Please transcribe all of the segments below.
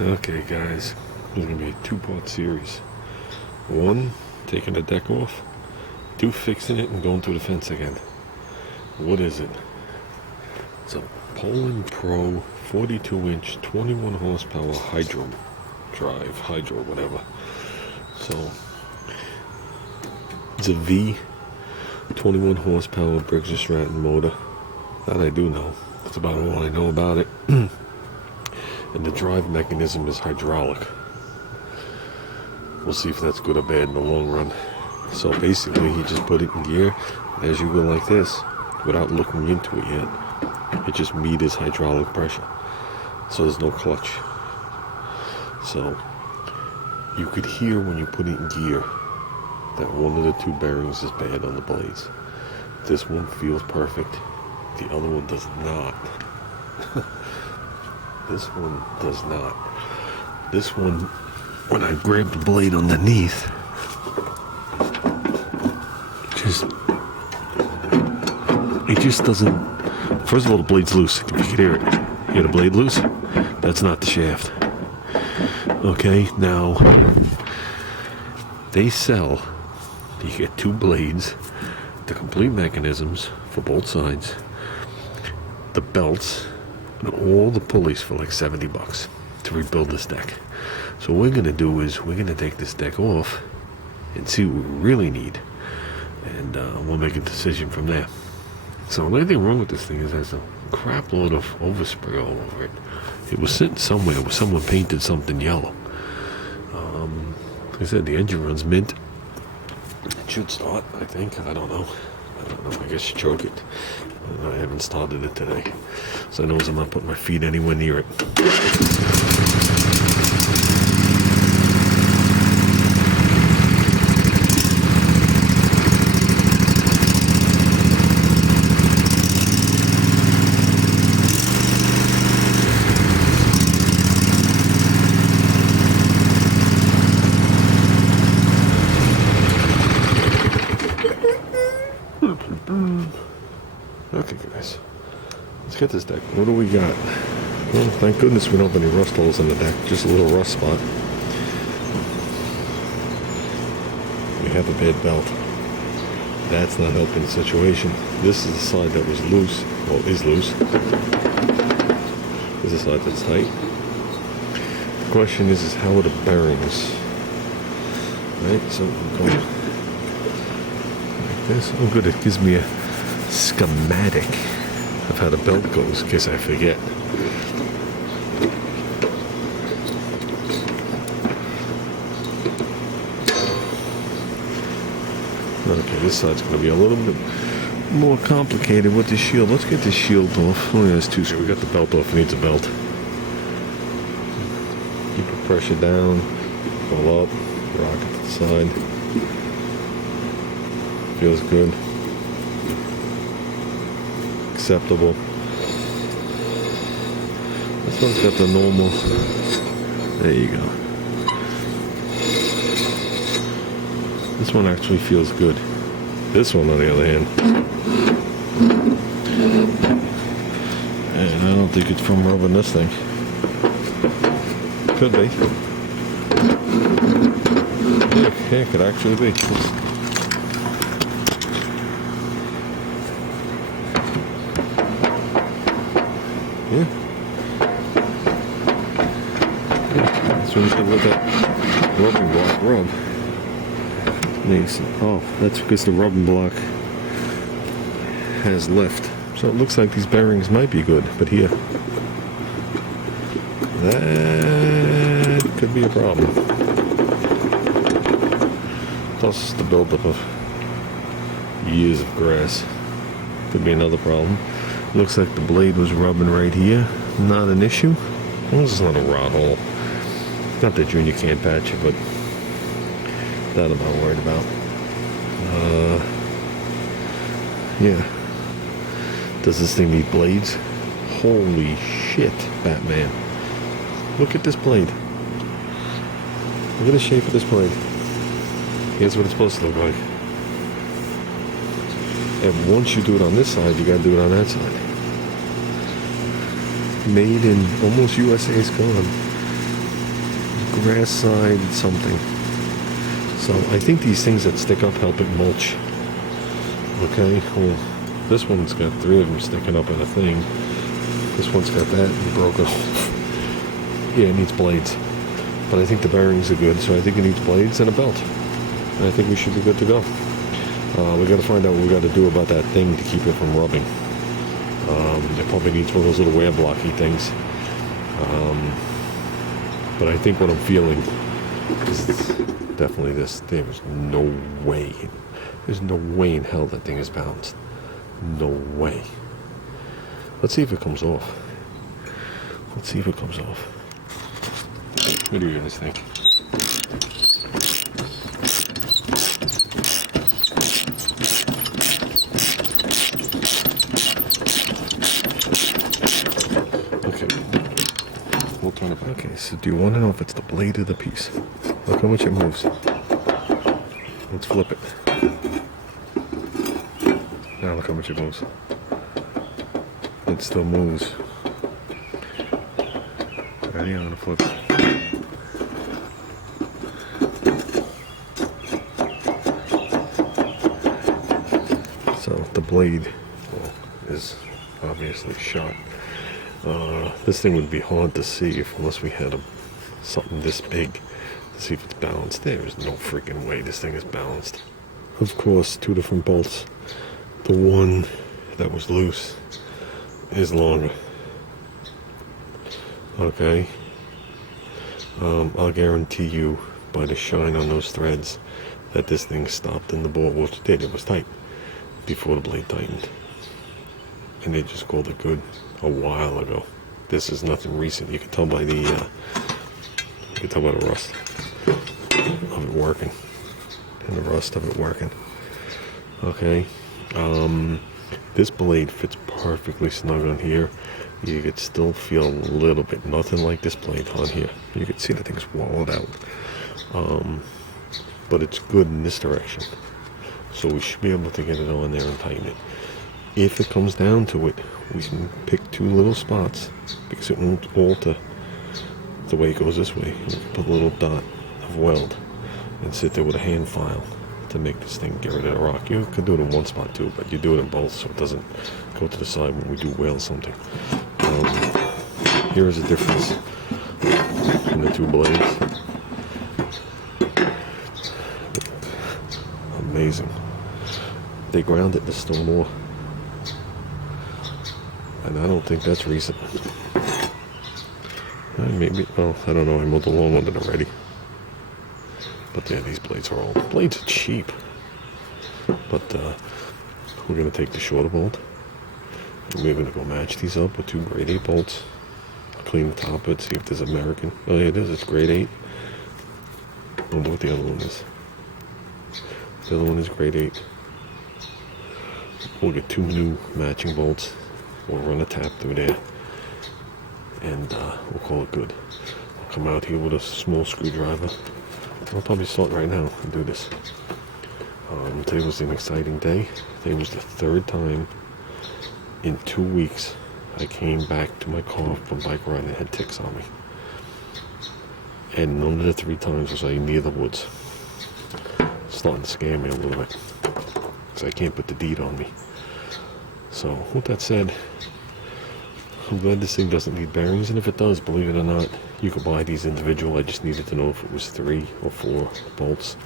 Okay guys, there's going to be a two-part series. One, taking the deck off. Two, fixing it and going through the fence again. What is it? It's a Poulan Pro 42-inch 21 horsepower hydro whatever. So it's a V 21 horsepower Briggs & Stratton motor. That I do know. That's about all I know about it. And the drive mechanism is hydraulic. We'll see if that's good or bad in the long run. So basically he just put it in gear, and as you go like this, without looking into it yet, it just meters hydraulic pressure. So there's no clutch. So you could hear when you put it in gear that one of the two bearings is bad on the blades. This one feels perfect. The other one does not. This one does not. This one, when I grab the blade underneath, it just doesn't. First of all, the blade's loose. If you can hear it. Hear the blade loose? That's not the shaft. Okay, now they sell, you get two blades, the complete mechanisms for both sides, the belts, and all the pulleys for like $70 to rebuild this deck. So what we're going to do is we're going to take this deck off and see what we really need, and we'll make a decision from there. So the only thing wrong with this thing is it has a crap load of overspray all over it. It was sitting somewhere where someone painted something yellow. Like I said, the engine runs mint. It should start, I think. I don't know. I guess you choke it. I haven't started it today. So I know I'm not putting my feet anywhere near it. Okay guys, let's get this deck. What do we got? Well, thank goodness we don't have any rust holes in the deck, just a little rust spot. We have a bad belt. That's not helping the situation. This is the side that was loose, well, is loose. This is the side that's tight. The question is how are the bearings? Right, so I'm going like this. Oh good, it gives me a schematic of how the belt goes in case I forget. Okay, this side's going to be a little bit more complicated with the shield. Let's get the shield off. Only has two, so we got the belt off. It needs a belt. Keep the pressure down. Pull up. Rock it to the side. Feels good. Acceptable. This one's got the normal. There you go. This one actually feels good. This one, on the other hand, and I don't think it's from rubbing this thing. Could be. Yeah, it could actually be. Yeah. So we should let that rubbing block rub. Oh, that's because the rubbing block has lift. So it looks like these bearings might be good, but here, that could be a problem. Plus the buildup of years of grass could be another problem. Looks like the blade was rubbing right here. Not an issue. As long as it's not a rod hole. Not that Junior can't patch it, but that I'm not worried about. Yeah. Does this thing need blades? Holy shit, Batman. Look at this blade. Look at the shape of this blade. Here's what it's supposed to look like. And once you do it on this side, you gotta do it on that side. Made in almost USA's gone. grass side something. So I think these things that stick up help it mulch. Okay, well, this one's got 3 of them sticking up in a thing. This one's got that and broke off. Yeah, it needs blades. But I think the bearings are good, so I think it needs blades and a belt. And I think we should be good to go. We got to find out what we got to do about that thing to keep it from rubbing. It probably needs one of those little wear blocky things. But I think what I'm feeling is definitely this. There's no way. There's no way in hell that thing is balanced. No way. Let's see if it comes off. Let's see if it comes off. What do you guys think? Okay. We'll turn it back. Okay, so do you want to know if it's the blade or the piece? Look how much it moves. Let's flip it. Now look how much it moves. It still moves. Ready? I'm gonna flip it. So the blade is obviously shot. This thing would be hard to see unless we had something this big to see if it's balanced. There's no freaking way this thing is balanced. Of course, 2 different bolts. The one that was loose is longer. Okay. I'll guarantee you by the shine on those threads that this thing stopped in the bore, which it did. It was tight before the blade tightened. And they just called it good a while ago. This is nothing recent. You can tell by the rust of it working. And the rust of it working. Okay. This blade fits perfectly snug on here. You could still feel a little bit, nothing like this blade on here. You can see the thing's walled out. But it's good in this direction. So we should be able to get it on there and tighten it. If it comes down to it, we can pick 2 little spots because it won't alter the way it goes this way. You can put a little dot of weld and sit there with a hand file to make this thing get rid of the rock. You could do it in one spot too, but you do it in both so it doesn't go to the side when we do weld something. Here is the difference in the 2 blades. Amazing. They ground it to stone ore. And I don't think that's recent. Maybe, well, I don't know. I mowed the lawn with it already. But yeah, these blades are old. Blades are cheap. But we're going to take the shorter bolt. And we're going to go match these up with 2 grade 8 bolts. Clean the top of it, see if there's American. Oh yeah, it is. It's grade 8. I wonder what the other one is. The other one is grade 8. We'll get 2 new matching bolts. We'll run a tap through there. And we'll call it good. I'll come out here with a small screwdriver. I'll probably start right now and do this. Today was an exciting day. Today was the 3rd time in 2 weeks I came back to my car from bike ride and had ticks on me. And none of the 3 times was I near the woods. It's starting to scare me a little bit. Because I can't put the deed on me. So, with that said, I'm glad this thing doesn't need bearings. And if it does, believe it or not, you could buy these individual. I just needed to know if it was 3 or 4 bolts.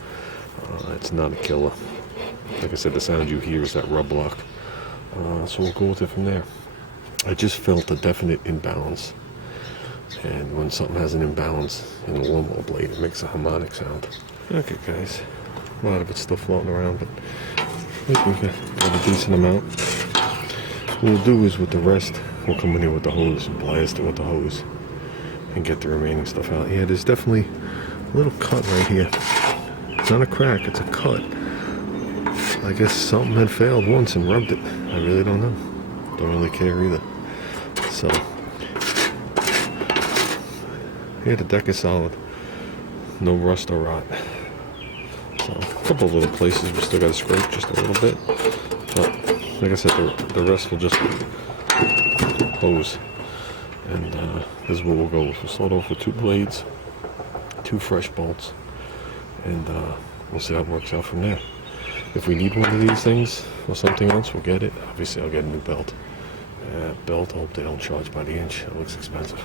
It's not a killer. Like I said, the sound you hear is that rub block. So we'll go with it from there. I just felt a definite imbalance. And when something has an imbalance in a lawnmower blade, it makes a harmonic sound. Okay, guys. A lot of it's still floating around, but I think we got a decent amount. What we'll do is with the rest, we'll come in here with the hose and blast it with the hose and get the remaining stuff out. Yeah, there's definitely a little cut right here. It's not a crack, it's a cut. I guess something had failed once and rubbed it. I really don't know. Don't really care either. So, yeah, the deck is solid. No rust or rot. So, a couple of little places we still got to scrape just a little bit. But, like I said, the rest will just hose. And this is what we'll go with. We'll start off with 2 blades, 2 fresh bolts, and we'll see how it works out from there. If we need one of these things or something else, we'll get it. Obviously, I'll get a new belt. Belt, I hope they don't charge by the inch. It looks expensive.